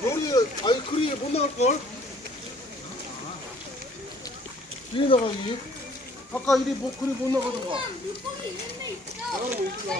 거기 아니 그리 못 나갈 걸. 이리 나가기. 아까 이리 못 그리 못 나가던가. 나가는 거 있구나.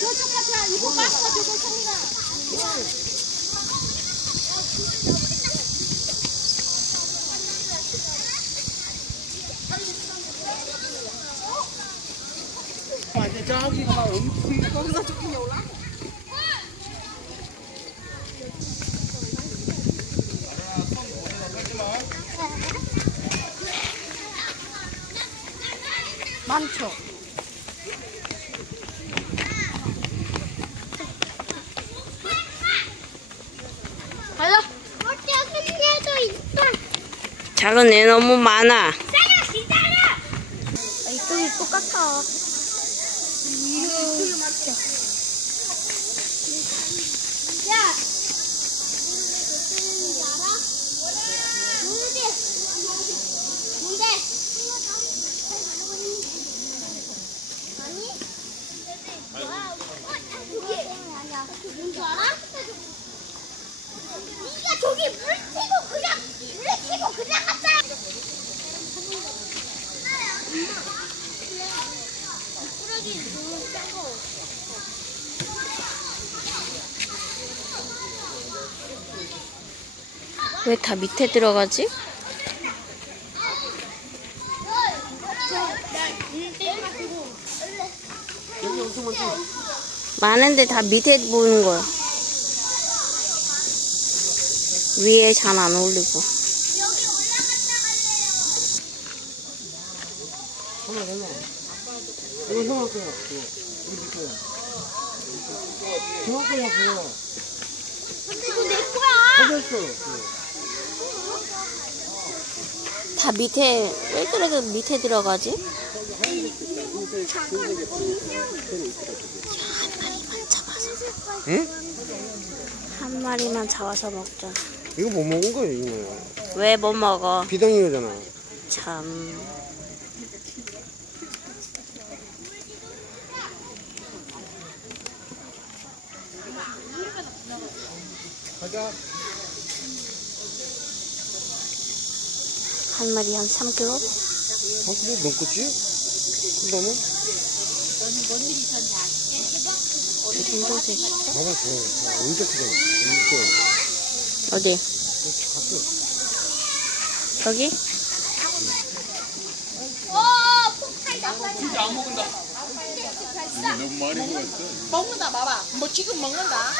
저쪽 같아. 이거 마스터 저거 성민아. 많죠. 가자. 어때? 큰애도 있다. 작은 애 너무 많아. 아, 이쪽이 똑같아. 이쪽이. 뭔데? 뭔데? 아니? 저기 뭔줄 알아? 네가 저기 물 튀고 그냥 물에 튀고 그냥 갔다. 꾸러기 너무 작아. 왜 다 밑에 들어가지? 많은데 다 밑에 보는 거야. 위에 잘안 하나. 이거 형아 거야. 이거 집 거야. 형아 거야 그거. 이거 내 거야. 다 밑에, 왜 그래도 밑에 들어가지? 응? 한 마리만 잡아서 먹자. 이거 못 먹은 거야 이거. 왜 못 먹어? 비당이잖아. 참. 한 마리 한 3kg? 어, 그래 넘겠지? 그러면? 이 정도 되지. 봐봐 저 언제 크잖아. 어디? 갔어. 저기? 어, 폭탄 나가. 진짜 안 먹는다. 너무 많이 먹었어. 먹는다 봐봐 뭐 지금 먹는다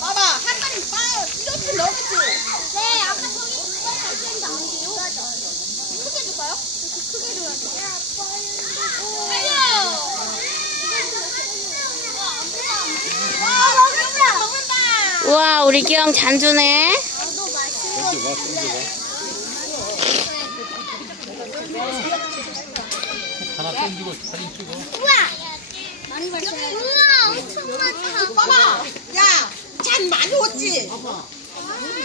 봐봐 한 마리 빠요 이렇게 넣었지 네, 아까 저기 그거 발견이 나온대요. 줄까요? 크게! 먹는다! 우와, 우리 기왕 잔주네. 하나 던지고 사진 찍어. 우와! 엄청 많다. 봐봐 야 잔 많이 왔지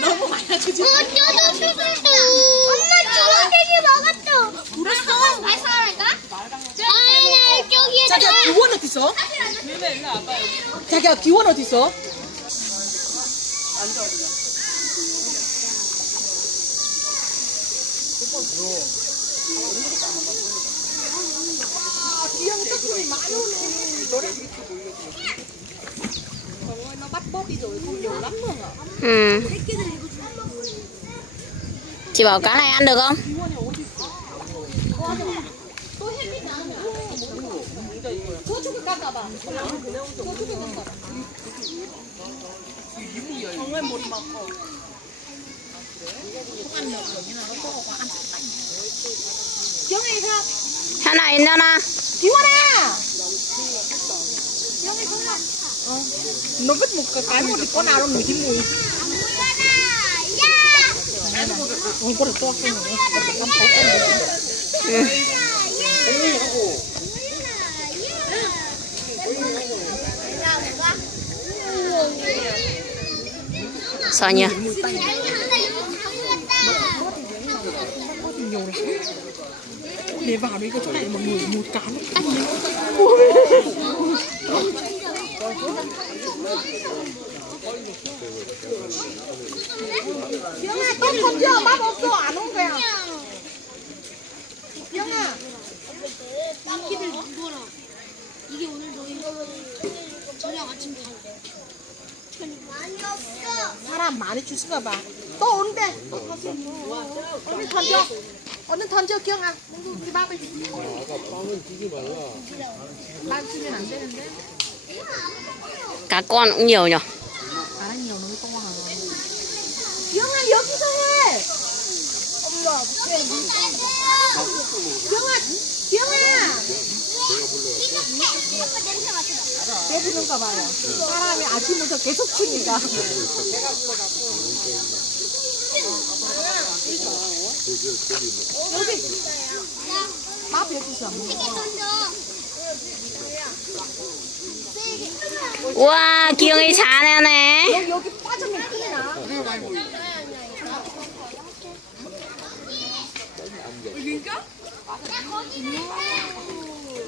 너무 어, 쪄도 수술도. 엄마 주황색이 먹었어. 그랬어? 발사할까? 아니, 저기에 자기야 기원 어디 있어? 자기야 기원 어디 있어? 기왕 떡국이 많 Chị bảo cá này ăn được không? 저쪽에 가봐봐 저쪽에 가봐봐 정말 못 먹고 경혜가 하나 있나나? 기원아! 경혜 정말 nó vứt một cái cái một thì con nào nó ngửi thấy mùi ôi con được to không nhỉ con thấy con 선이야. nhiều lắm để vào đấy cái chỗ này mà ngửi mùi cá nó 똥 던져 맛 없어 안 온 거야 영아 바퀴를 물어라. 이게 오늘 너희 저녁 아침 잘 돼. 많이 없어. 사람 많이 주신가 봐 또 온대 또 다시 얼른 던져 얼른 던져 기영아 우리 밥을 아까 빵은 주지 말라. 난 주면 안 되는데 Cá con cũng nhiều. 안 하니 너무 똥 하나 기영아 여기서 해 엄마 냄새 맡아봐. 배부른가 봐요 사람이 아침부터 계속 추니까 여기 밥 던져. 우와, 기영이 잘하네. 여기 여기 빠지면 큰일 나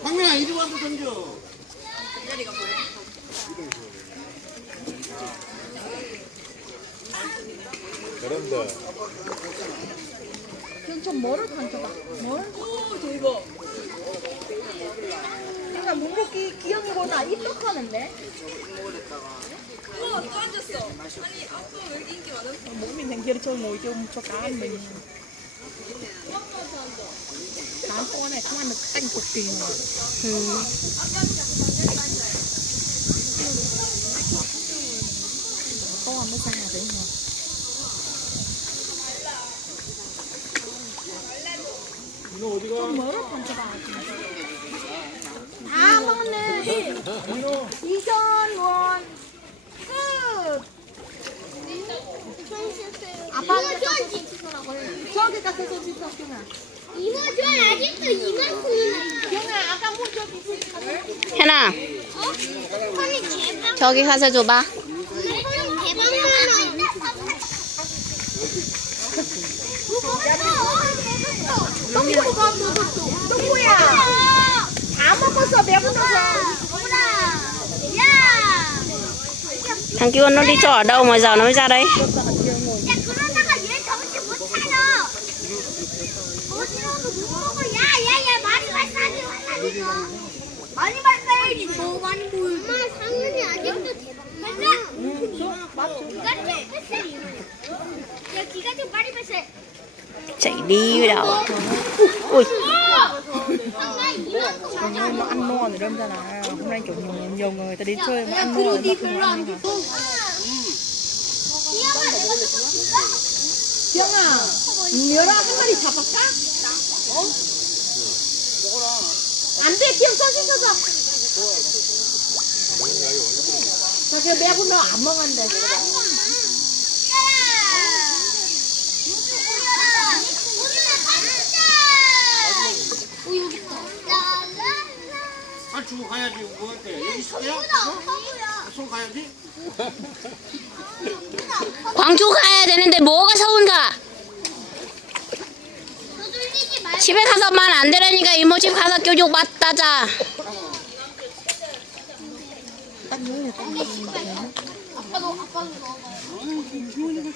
황민아 이리 와서 던져. 잘한다. 좀 뭐를 던져봐 뭘? 오 대박 그러니까 문복기 기영이보다 입덕하는데 우와 또 앉았어 아니 아빠 왜 이렇게 인기 많아? 몸이 냉겨를 좀 모이죠 저 까만 cực kỳ mà to mới ra đấy mà 민호 어디가? 뭐를 던져봐 다 먹네. 이전 원 끝. 아빠한테 저기 가서 저기 섞이나. 이모 저 아직도 이만큼. 경아 아까 뭐 저기 그현 아, 어? honey 대박. 저기 가서 줘봐. honey 대박 많아. 똥 먹어 먹었어. 똥 뭐야? 다 먹었어 배고파서. 어머나. 야. Thằng kia nó đi trọ ở đâu mà giờ nó mới ra đây? 야 그러다가 얘 정신 못 차려. 어지러워서 못 먹어. 야야야 많이 발사하지 말라 이거. 많이 발사해야지. 더 많이 보여. 엄마 상은이 아직도 대박. 발사. 기가 좀 발사. 야 기가 좀 빨리 발사해. Chạy đi đâu? Ui, 뭐 ăn no thì đâm ra là hôm nay kiểu nhiều, nhiều người ta đến chơi mà ăn no nó không ăn nữa. 기아가 내가 조금 줄까? 기영아, 여라 한 마리 잡을까? 어? 안 돼, 가자. 자, 걔 매고 너안. 아 주고 가야지. 뭐? 여기 있어요? 손 가야지. 광주 가야 되는데 뭐가 서운 가? 서둘리지 말고. 집에 가서 말 안 되라니까 이모 집 가서 교육 받다자. 아빠도 아빠도 넣어봐요.